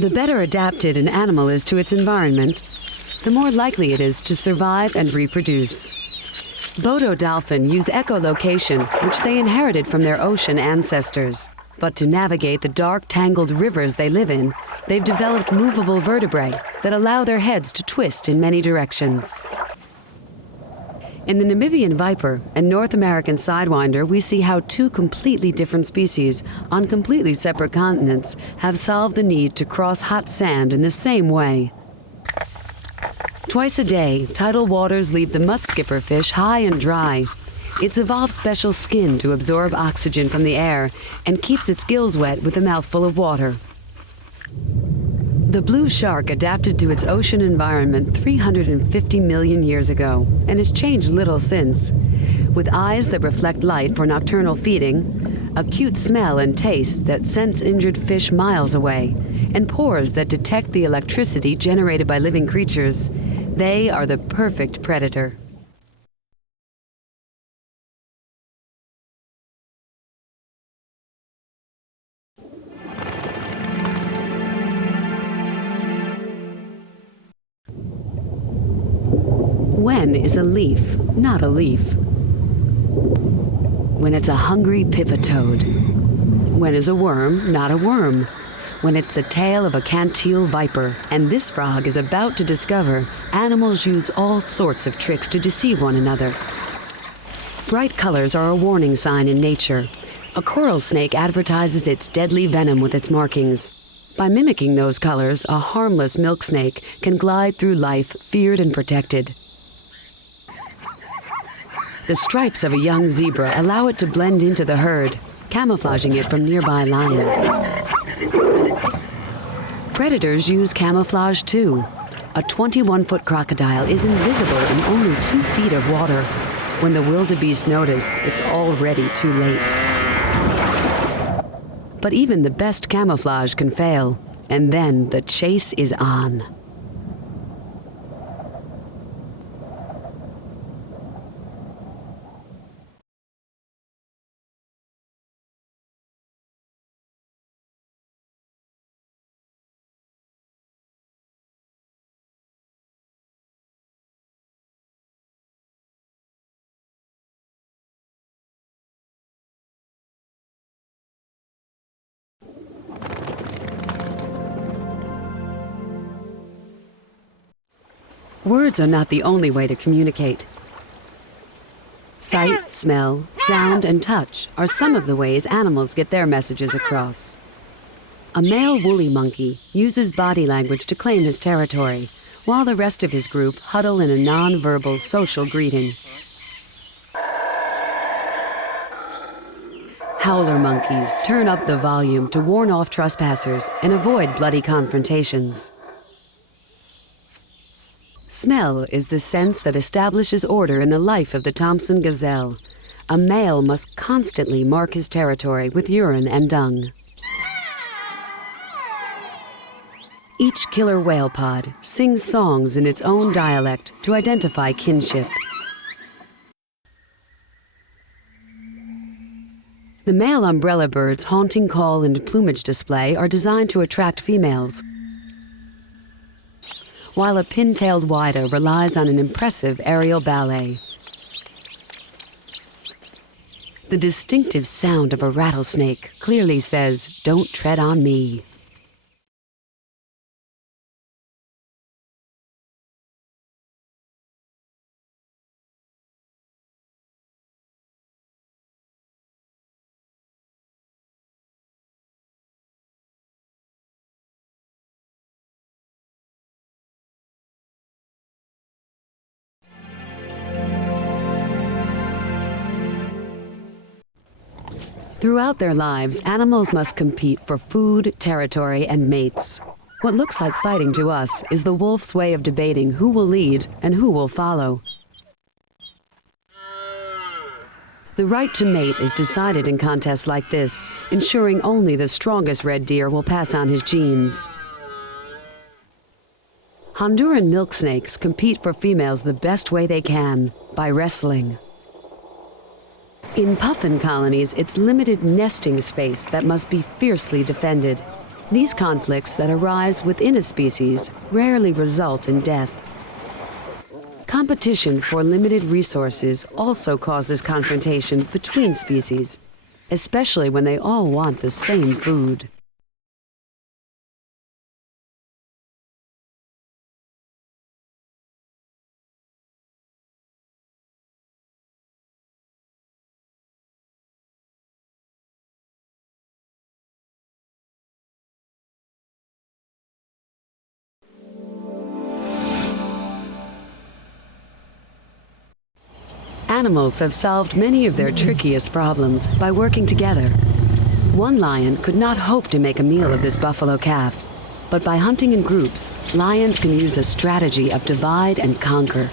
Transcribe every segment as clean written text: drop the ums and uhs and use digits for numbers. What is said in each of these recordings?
The better adapted an animal is to its environment, the more likely it is to survive and reproduce. Bodo dolphin use echolocation, which they inherited from their ocean ancestors. But to navigate the dark, tangled rivers they live in, they've developed movable vertebrae that allow their heads to twist in many directions. In the Namibian viper and North American sidewinder, we see how two completely different species on completely separate continents have solved the need to cross hot sand in the same way. Twice a day, tidal waters leave the mudskipper fish high and dry. It's evolved special skin to absorb oxygen from the air and keeps its gills wet with a mouthful of water. The blue shark adapted to its ocean environment 350 million years ago and has changed little since. With eyes that reflect light for nocturnal feeding, a cute smell and taste that scents injured fish miles away, and pores that detect the electricity generated by living creatures, they are the perfect predator. When is a leaf not a leaf? When it's a hungry pipitoad. When is a worm not a worm? When it's the tail of a Cantile viper, and this frog is about to discover animals use all sorts of tricks to deceive one another. Bright colors are a warning sign in nature. A coral snake advertises its deadly venom with its markings. By mimicking those colors, a harmless milk snake can glide through life feared and protected. The stripes of a young zebra allow it to blend into the herd, camouflaging it from nearby lions. Predators use camouflage too. A 21-foot crocodile is invisible in only 2 feet of water. When the wildebeest notice, it's already too late. But even the best camouflage can fail, and then the chase is on. Words are not the only way to communicate. Sight, smell, sound, and touch are some of the ways animals get their messages across. A male woolly monkey uses body language to claim his territory, while the rest of his group huddle in a non-verbal social greeting. Howler monkeys turn up the volume to warn off trespassers and avoid bloody confrontations. Smell is the sense that establishes order in the life of the Thompson gazelle. A male must constantly mark his territory with urine and dung. Each killer whale pod sings songs in its own dialect to identify kinship. The male umbrella bird's haunting call and plumage display are designed to attract females, while a pin-tailed whydah relies on an impressive aerial ballet. The distinctive sound of a rattlesnake clearly says, "Don't tread on me." Throughout their lives, animals must compete for food, territory, and mates. What looks like fighting to us is the wolf's way of debating who will lead and who will follow. The right to mate is decided in contests like this, ensuring only the strongest red deer will pass on his genes. Honduran milk snakes compete for females the best way they can, by wrestling. In puffin colonies, it's limited nesting space that must be fiercely defended. These conflicts that arise within a species rarely result in death. Competition for limited resources also causes confrontation between species, especially when they all want the same food. Animals have solved many of their trickiest problems by working together. One lion could not hope to make a meal of this buffalo calf, but by hunting in groups, lions can use a strategy of divide and conquer.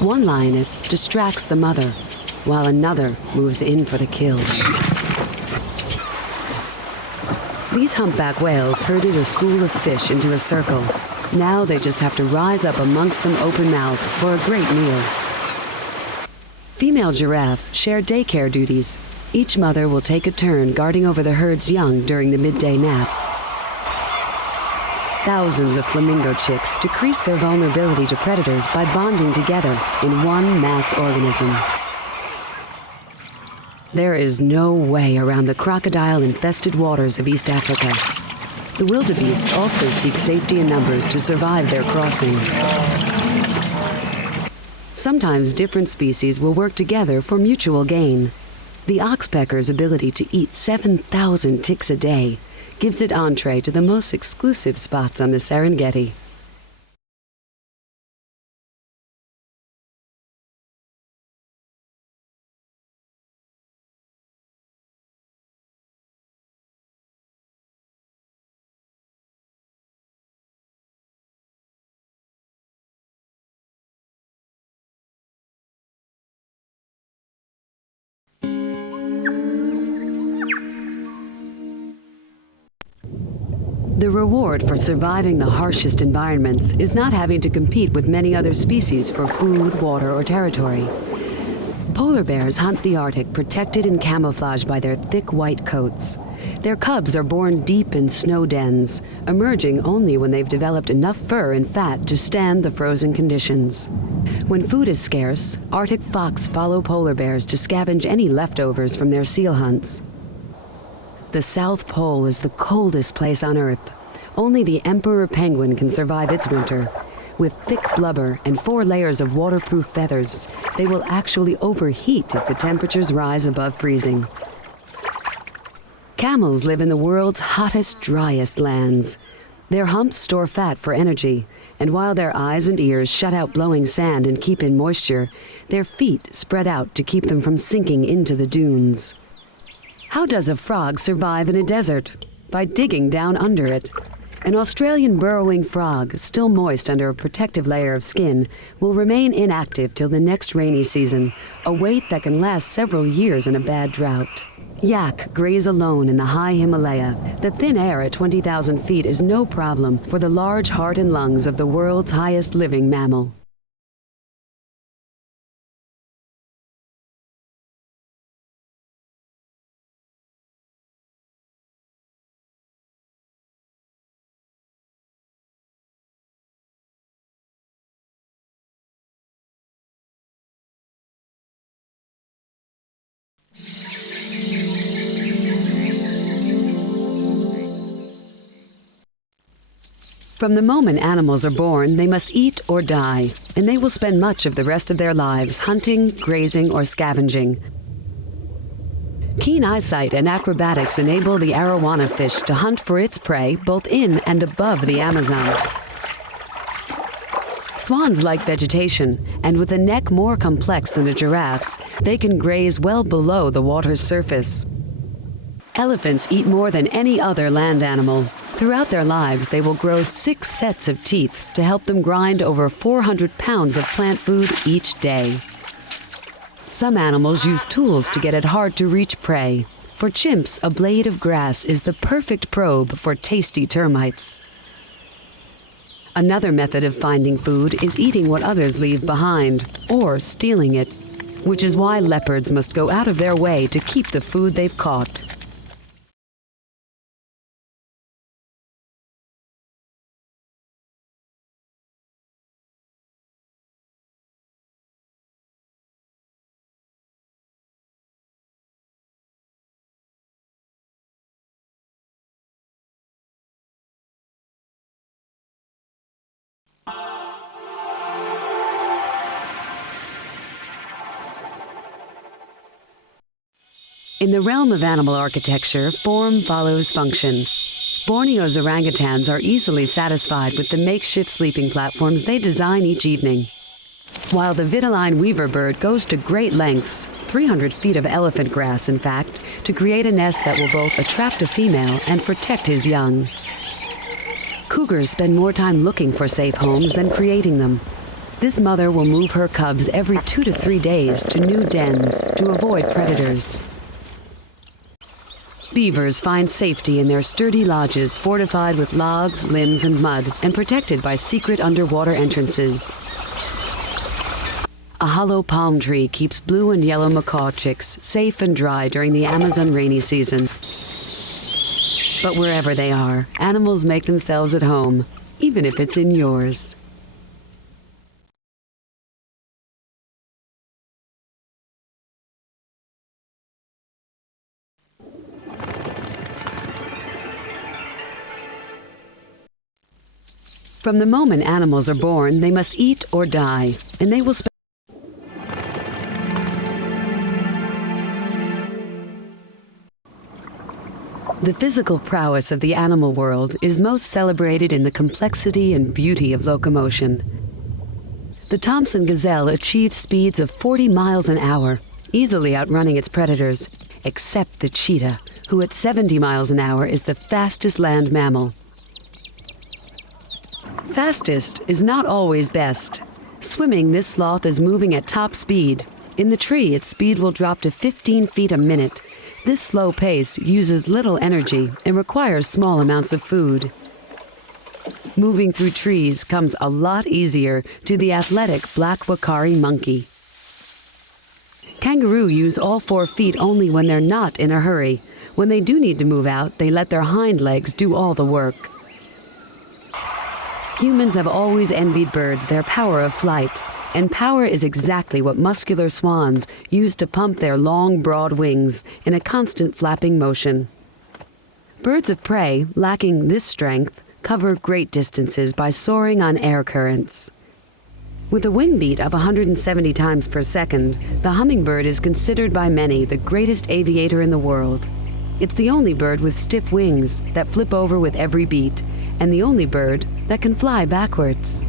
One lioness distracts the mother, while another moves in for the kill. These humpback whales herded a school of fish into a circle. Now they just have to rise up amongst them open-mouthed for a great meal. Female giraffe share daycare duties. Each mother will take a turn guarding over the herd's young during the midday nap. Thousands of flamingo chicks decrease their vulnerability to predators by bonding together in one mass organism. There is no way around the crocodile-infested waters of East Africa. The wildebeest also seek safety in numbers to survive their crossing. Sometimes different species will work together for mutual gain. The oxpecker's ability to eat 7,000 ticks a day gives it entree to the most exclusive spots on the Serengeti. The reward for surviving the harshest environments is not having to compete with many other species for food, water, or territory. Polar bears hunt the Arctic protected and camouflaged by their thick white coats. Their cubs are born deep in snow dens, emerging only when they've developed enough fur and fat to stand the frozen conditions. When food is scarce, Arctic fox follow polar bears to scavenge any leftovers from their seal hunts. The South Pole is the coldest place on Earth. Only the emperor penguin can survive its winter. With thick blubber and 4 layers of waterproof feathers, they will actually overheat if the temperatures rise above freezing. Camels live in the world's hottest, driest lands. Their humps store fat for energy, and while their eyes and ears shut out blowing sand and keep in moisture, their feet spread out to keep them from sinking into the dunes. How does a frog survive in a desert? By digging down under it. An Australian burrowing frog, still moist under a protective layer of skin, will remain inactive till the next rainy season, a wait that can last several years in a bad drought. Yak graze alone in the high Himalaya. The thin air at 20,000 feet is no problem for the large heart and lungs of the world's highest living mammal. From the moment animals are born, they must eat or die, and they will spend much of the rest of their lives hunting, grazing, or scavenging. Keen eyesight and acrobatics enable the arowana fish to hunt for its prey both in and above the Amazon. Swans like vegetation, and with a neck more complex than a giraffe's, they can graze well below the water's surface. Elephants eat more than any other land animal. Throughout their lives, they will grow 6 sets of teeth to help them grind over 400 pounds of plant food each day. Some animals use tools to get at hard-to-reach prey. For chimps, a blade of grass is the perfect probe for tasty termites. Another method of finding food is eating what others leave behind, or stealing it, which is why leopards must go out of their way to keep the food they've caught. In the realm of animal architecture, form follows function. Borneo's orangutans are easily satisfied with the makeshift sleeping platforms they design each evening. While the vitelline weaver bird goes to great lengths, 300 feet of elephant grass in fact, to create a nest that will both attract a female and protect his young. Cougars spend more time looking for safe homes than creating them. This mother will move her cubs every 2 to 3 days to new dens to avoid predators. Beavers find safety in their sturdy lodges fortified with logs, limbs, and mud, and protected by secret underwater entrances. A hollow palm tree keeps blue and yellow macaw chicks safe and dry during the Amazon rainy season. But wherever they are, animals make themselves at home, even if it's in yours. From the moment animals are born, they must eat or die, and they will spend the physical prowess of the animal world is most celebrated in the complexity and beauty of locomotion. The Thompson gazelle achieves speeds of 40 miles an hour, easily outrunning its predators, except the cheetah, who at 70 miles an hour is the fastest land mammal. Fastest is not always best. Swimming, this sloth is moving at top speed. In the tree, its speed will drop to 15 feet a minute. This slow pace uses little energy and requires small amounts of food. Moving through trees comes a lot easier to the athletic black Wakari monkey. Kangaroo use all 4 feet only when they're not in a hurry. When they do need to move out, they let their hind legs do all the work. Humans have always envied birds their power of flight, and power is exactly what muscular swans use to pump their long, broad wings in a constant flapping motion. Birds of prey, lacking this strength, cover great distances by soaring on air currents. With a wing beat of 170 times per second, the hummingbird is considered by many the greatest aviator in the world. It's the only bird with stiff wings that flip over with every beat, and the only bird that can fly backwards.